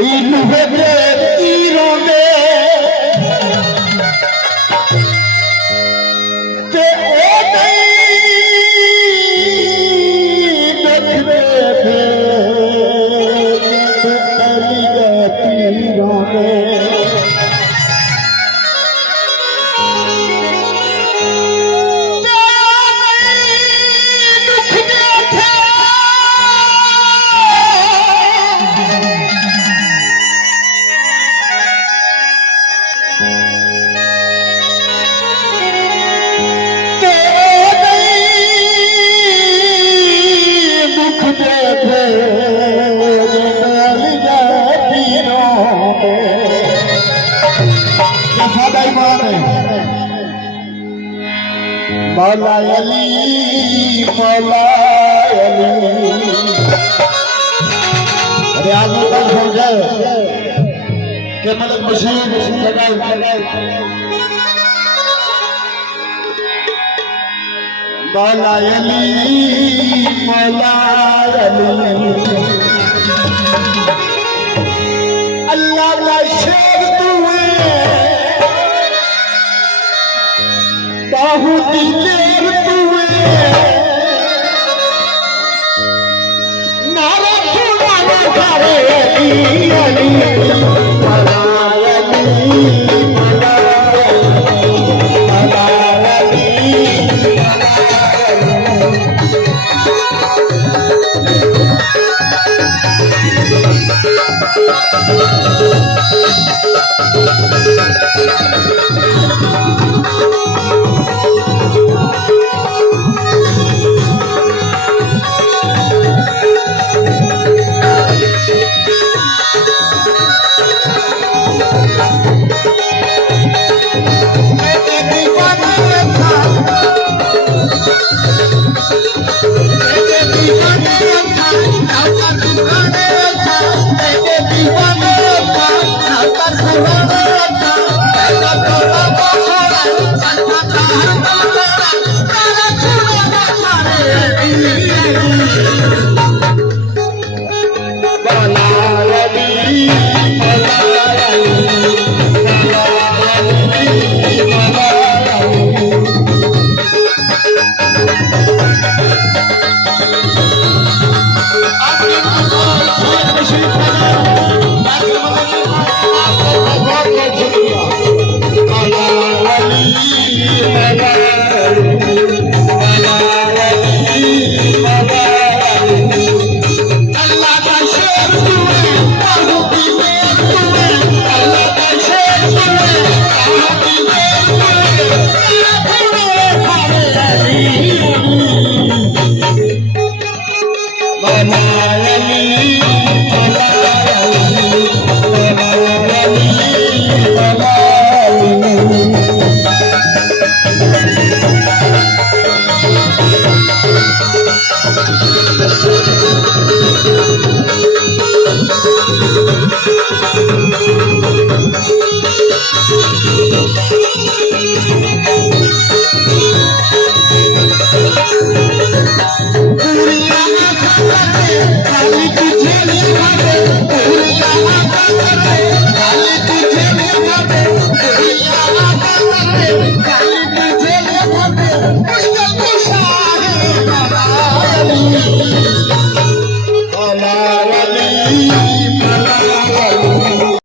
कई लुहे के तीरों ने ते ओ नहीं देखते थे अली के तीरों ने मौला अली मौला अली। अरे आज लोग हो जाए कि मलक बशीर लगाओ मौला अली मौला अली। अल्लाह का शेर तू बहुत देर तुए नारा सुना करे अली अली मौला अली मौला अली मौला अली।